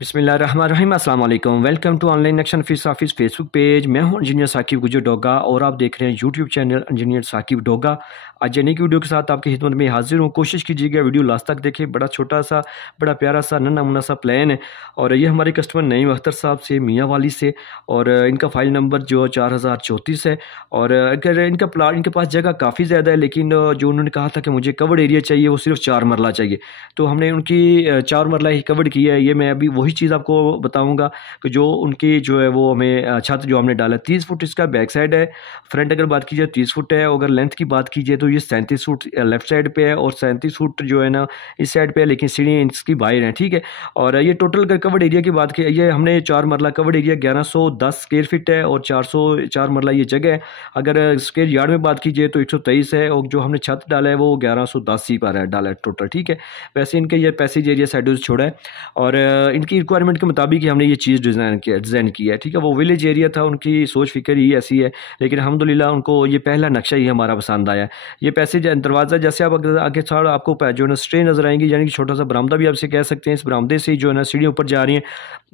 बिस्मिल्लाहिर्रहमानिर्रहीम अस्सलाम वालेकुम। Welcome to online action fees office Facebook page. मैं हूं इंजीनियर साकिब गुजर डोगा और आप देख रहे हैं YouTube channel engineer Saqib Doga. आज नई की वीडियो के साथ आपकी खिदमत में हाजिर हूं। कोशिश कीजिएगा वीडियो लास्ट तक देखें। बड़ा छोटा सा बड़ा प्यारा सा नमूना सा प्लान है और ये हमारे कस्टमर नईम अख्तर साहब से मियाँ वाली से और इनका फ़ाइल नंबर जो 4034 है। और अगर इनका प्लाट इनके पास जगह काफ़ी ज़्यादा है, लेकिन जो उन्होंने कहा था कि मुझे कवर्ड एरिया चाहिए वो सिर्फ 4 मरला चाहिए, तो हमने उनकी 4 मरला ही कवर्ड किया है। ये मैं अभी वही चीज़ आपको बताऊंगा कि जो उनकी जो है वो हमें छत जो हमने डाला 30 फुट इसका बैक साइड है। फ्रंट अगर बात कीजिए 30 फुट है। अगर लेंथ की बात कीजिए तो ये 37 फुट लेफ्ट साइड पे है और 37 फुट जो है ना इस साइड पे है, लेकिन सीढ़ी इसकी बाहर है। ठीक है। और ये टोटल कवर्ड एरिया की बात की, ये हमने 4 मरला कवर्ड एरिया 1110 स्क्वायर फीट है और 404 मरला ये जगह है। अगर स्क्वायर यार्ड में बात कीजिए तो 123 है और जो हमने छत डाला है वो 1110 ही पर है डाला है टोटल। ठीक है। वैसे इनके ये पैसेज एरिया साइड छोड़ा है और इनकी रिक्वायरमेंट के मुताबिक हमने ये चीज़ डिज़ाइन किया है। ठीक है। वो विलेज एरिया था, उनकी सोच फिक्र ही ऐसी है, लेकिन अल्हम्दुलिल्लाह उनको ये पहला नक्शा ही हमारा पसंद आया। ये पैसेज दरवाज़ा जैसे आप आगे थोड़ा आपको जो है ना स्ट्रे नज़र आएंगी, यानी कि छोटा सा बरामदा भी आपसे कह सकते हैं। इस बरामदे से ही जो है ना सीढ़ी ऊपर जा रही है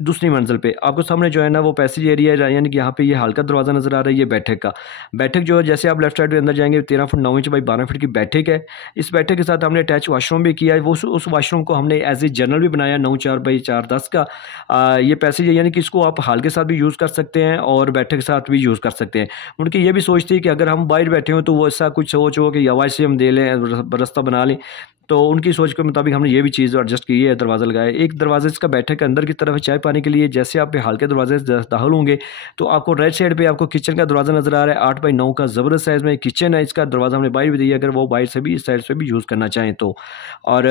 दूसरी मंजिल पे। आपको सामने जो है ना वो पैसेज एरिया है, यानी कि यहाँ पे ये हल्का दरवाज़ा नज़र आ रहा है। ये बैठक का बैठक जो है जैसे आप लेफ्ट साइड पे अंदर जाएंगे 13 फुट 9 इंच बाई 12 फुट की बैठक है। इस बैठक के साथ हमने अटैच वाशरूम भी किया है। वो उस वाशरूम को हमने एज ए जनरल भी बनाया 9 4 बाई 4 10 का। ये पैसेज है, यानी कि इसको आप हाल के साथ भी यूज़ कर सकते हैं और बैठक के साथ भी यूज़ कर सकते हैं। उनकी ये भी सोचती है कि अगर हम बाहर बैठे हो तो वो ऐसा कुछ सोच हो कि आवाज़ से हम दे लें रास्ता बना लें, तो उनकी सोच के मुताबिक हमने ये भी चीज़ एडजस्ट की है। दरवाज़ा लगाया, एक दरवाज़ा इसका बैठक के अंदर की तरफ चाय पानी के लिए। जैसे आप हाल के दरवाजे से दाखिल होंगे तो आपको राइट साइड पे आपको किचन का दरवाज़ा नज़र आ रहा है। 8 बाई 9 का ज़बरदस्त साइज़ में किचन है। इसका दरवाज़ा हमने बाहर भी दिया, अगर वो बाहर से भी इस साइड से भी यूज़ करना चाहें तो। और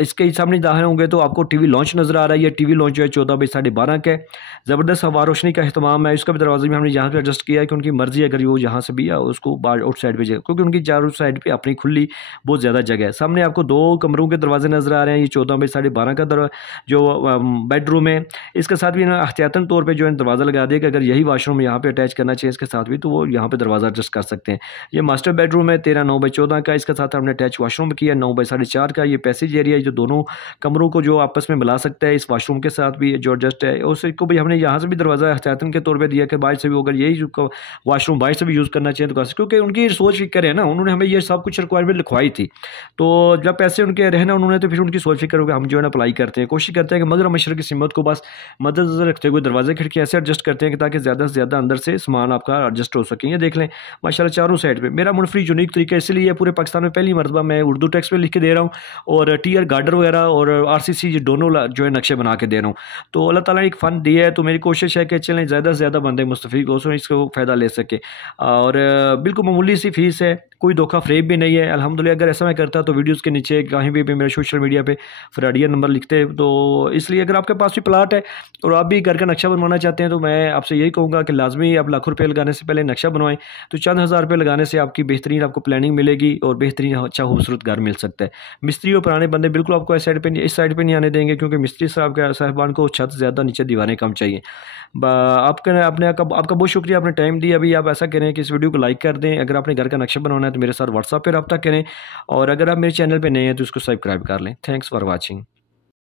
इसके सामने दाखिल होंगे तो आपको टीवी लॉन्च नज़र आ रहा है। ये टीवी लॉन्च जो है 14 बाई 12.5 का है। ज़बरदस्त हवा रोशनी का अहतमाम है। इसका भी दरवाज़ा भी हमने यहाँ पर एडजस्ट किया है कि उनकी मर्ज़ी अगर वो यहाँ से भी या उसको बाहर आउट साइड पर जाए, क्योंकि उनकी चारों साइड पर अपनी खुली बहुत ज़्यादा जगह है। सामने आपको 2 कमरों के दरवाजे नज़र आ रहे हैं। ये 14 बाई 12.5 का जो बेडरूम है, इसके साथ भी ना एहतियातन तौर पे जो है दरवाज़ा लगा दिया कि अगर यही वाशरूम यहाँ पे अटैच करना चाहिए इसके साथ भी तो वो यहाँ पे दरवाज़ा एडजस्ट कर सकते हैं। ये मास्टर बेडरूम है 13 9 बाई 14 का। इसके साथ हमने अटैच वाशरूम किया 9 बाई 4.5 का। ये पैसेज एरिया जो दोनों कमरों को जो आपस में मिला सकता है इस वाशरूम के साथ भी जो एडजस्ट है, उसको भी हमने यहाँ से भी दरवाज़ा एहतियातन के तौर पर दिया कि बाहर से भी अगर यही वाशरूम बाहर से भी यूज़ करना चाहिए तो, क्योंकि उनकी सोच फिक्र है ना, उन्होंने हमें ये सब कुछ रिक्वायरमेंट लिखवाई थी। तो जब पैसे उनके रहना उन्होंने तो फिर उनकी सोच फिक्र होकर हम जो है ना अप्लाई करते हैं, कोशिश करते हैं कि मगर मशरक़ की सिमत को बस मद्देनज़र रखते हुए दरवाजे खिड़की ऐसे एडजस्ट करते हैं कि ताकि ज़्यादा से ज़्यादा अंदर से सामान आपका एडजस्ट हो सके। ये देख लें माशाल्लाह चारों साइड पे मेरा मुनफरी यूनिक तरीका, इसलिए पूरे पाकिस्तान में पहली मरतबा मैं उर्दू टेक्स्ट पे लिख के दे रहा हूँ और टीयर गार्डर वगैरह और RCC ये दोनों जो है नक्शे बना के दे रहा हूँ। तो अल्लाह ताला ने एक फ़न दिया है, तो मेरी कोशिश है कि चलें ज़्यादा से ज़्यादा बंदे मुस्तफ़ीद हो सो इसको फ़ायदा ले सके। और बिल्कुल मामूली सी फ़ीस है, कोई धोखा फ्रेब भी नहीं है अल्हम्दुलिल्लाह। अगर ऐसा मैं करता तो वीडियोज़ के नीचे कहीं भी मेरे सोशल मीडिया पे फ्राडिया नंबर लिखते। तो इसलिए अगर आपके पास भी प्लाट है और आप भी घर का नक्शा बनवाना चाहते हैं तो मैं आपसे यही कहूँगा कि लाजमी आप लाखों रुपये लगाने से पहले नक्शा बनवाएं। तो चंद हज़ार रुपये लगाने से आपकी बेहतरीन आपको प्लानिंग मिलेगी और बेहतरीन अच्छा खूबसूरत घर मिल सकता है। मिस्त्री और पुराने बंदे बिल्कुल आपको इस साइड पर नहीं आने देंगे, क्योंकि मिस्त्री साहबान को छत ज़्यादा नीचे दीवारें कम चाहिए। आपका बहुत शुक्रिया, आपने टाइम दिया। अभी आप ऐसा करें कि इस वीडियो को लाइक कर दें। अगर आपने घर का नक्शा बनवाना है तो मेरे साथ व्हाट्सएप पर रब्ता करें और अगर आप मेरे चैनल पर नए हैं तो उसको सब्सक्राइब कर लें। Thanks for watching.